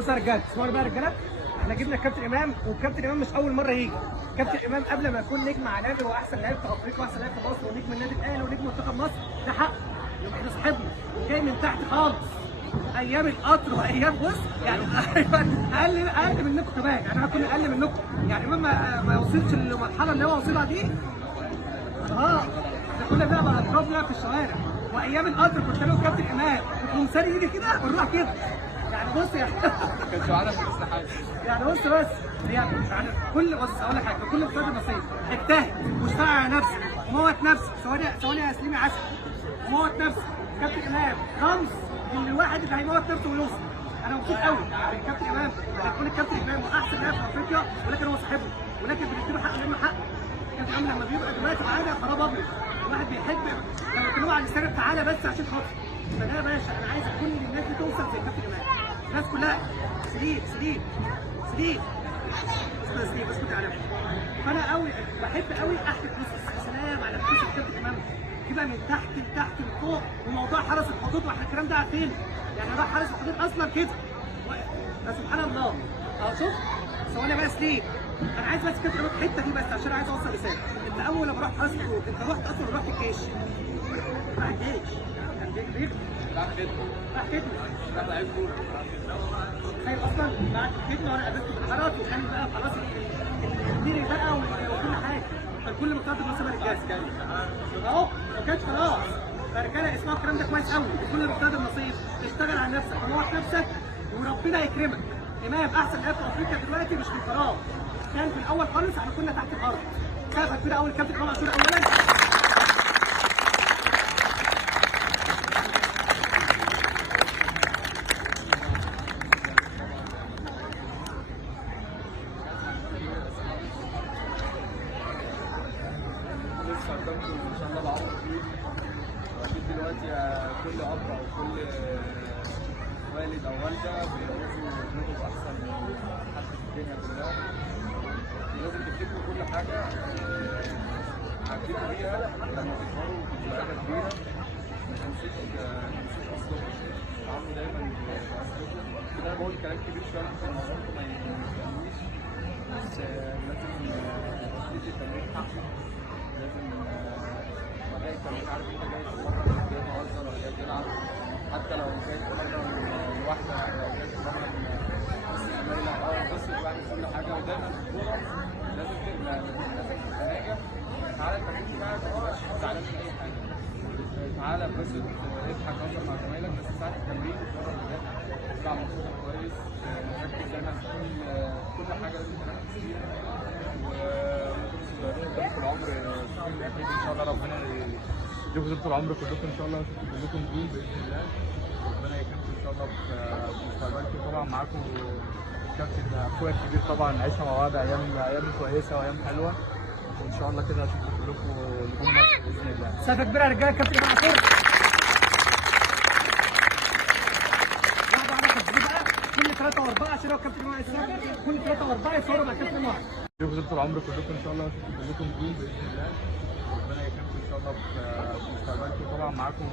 بص يا رجاله، اسمعوا بقى يا رجاله. احنا جبنا كابتن امام، والكابتن امام مش اول مره يجي. كابتن امام قبل ما يكون نجم عالمي واحسن لاعب في افريقيا واحسن لاعب في مصر ونجم النادي الاهلي ونجم منتخب مصر، ده حق. يبقى احنا صاحبنا وجاي من تحت خالص. ايام القطر وايام بص يعني اقل منكم كمان، يعني انا كنا اقل منكم، يعني امام ما وصلش للمرحله اللي هو وصلها دي. احنا كنا بنلعب على الاطراف، بنلعب في الشوارع. وايام القطر كنت انا وكابتن امام ومساري يجي كده ونروح كده. يعني بص يعني كان شعارنا في الاستحاله. يعني بص يعني كل بص اقول لك حاجه، كل مقتدر نصيب اجتهد واشتغل على نفسك وموت نفسك. ثواني يا سليم عسل، وموت نفسك. كابتن امام رمز من الواحد اللي هيموت نفسه ويوصل. انا مبسوط قوي يعني كابتن امام هيكون الكابتن امام واحسن لاعب في افريقيا، ولكن هو صاحبه، ولكن بنديله حق لانه حق. كابتن امام لما بيبقى دلوقتي معانا خراب ابيض، الواحد بيحب لما يكلموا عن السنه تعالى بس عشان خاطر. فده يا باشا انا عايز كل الناس دي توصل زي كابتن امام. الناس كلها سليم اسكت على. فانا قوي بحب قوي احكي قصص. سلام على قصه كابتن امام، يبقى من تحت لتحت لفوق. وموضوع حرس الحدود واحنا الكلام ده عارفينه، يعني راح حرس الحدود اصلا كده. فسبحان الله شوف. ثواني بقى سليم، انا عايز بس كابتن امام الحته دي بس عشان عايز اوصل رساله. انت اول لما رحت حرس الحدود انت رحت اصلا رحت الجيش. راح الجيش كان راح خدمه راح لعيب كوره. تخيل اصلا بعد الخدمه وانا قابلته بالحرس وكان بقى خلاص المديري بقى وكل حاجه. كان كل مقتدر نصيب الرجاله كان اهو ما كانش خلاص. فرجاله اسمعوا الكلام ده كويس قوي. كل مقتدر نصيب اشتغل على نفسك وموت نفسك وربنا يكرمك. امام احسن لاعب في افريقيا دلوقتي مش من فراغ. كان في الاول خالص احنا كنا تحت الارض. سقفه كبيره قوي الكابتن امام عاشور اولا. لسه قدامكم ان شاء الله العمر طويل. واكيد دلوقتي كل اب او كل والد او والده بيعوزوا ابنهم احسن حد في الدنيا كلها. لازم تفتكروا كل حاجه عديتوا بيها لما تكبروا وتبقوا حاجه كبيره. ما تنسوش اصلكم، تعاملوا دايما باصلكم. كده انا بقول كلام كبير شويه ممكن معظمكم ما يفهمنيش، بس لازم تدي التمرين حقه. لازم جاي التمرين عارف انت جاي تتمرن جاي تهزر ولا جاي تلعب، حتى لو جاي تتمرن لوحدك او جاي تتمرن بس زمايلك بس بعمل كل حاجه. ودايما في الكوره لازم تبقى ناجح. تعالى التمرين بتاعك ما تبقاش زعلان من اي حاجه. تعالى بس اضحك هزر مع زمايلك، بس ساعه التمرين تتمرن بجد تطلع مبسوط كويس. ركز دايما في كل حاجه لازم تركز فيها. وطول العمر اكيد ان شاء الله ربنا يديكم طول العمر كلكم ان شاء الله كلكم نجوم باذن الله. ربنا يكرمكم ان شاء الله في مستقبلكم. طبعا معاكم كابتن اخويا الكبير، طبعا عشنا مع بعض ايام كويسه وايام حلوه، وان شاء الله كده اشوفكم كلكم نجوم مصر باذن الله. سقفه كبيره يا رجاله. كابتن امام عاشور كل 3 و4 عشان هو كابتن امام عاشور كل 3 و4 يصوروا مع كابتن امام. يديكم طول العمر كلكم ان شاء الله كلكم نجوم باذن الله. ربنا يكرمكم ان شاء الله في مستقبلكم. طبعا معاكم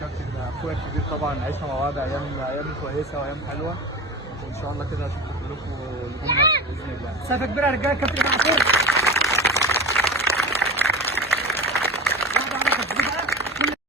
كابتن اخويا الكبير، طبعا عشنا مع بعض ايام كويسه وايام حلوه، وان شاء الله كده اشوفكم كلكم نجوم مصر باذن الله. سقفه كبيره يا رجاله. كابتن امام عاشور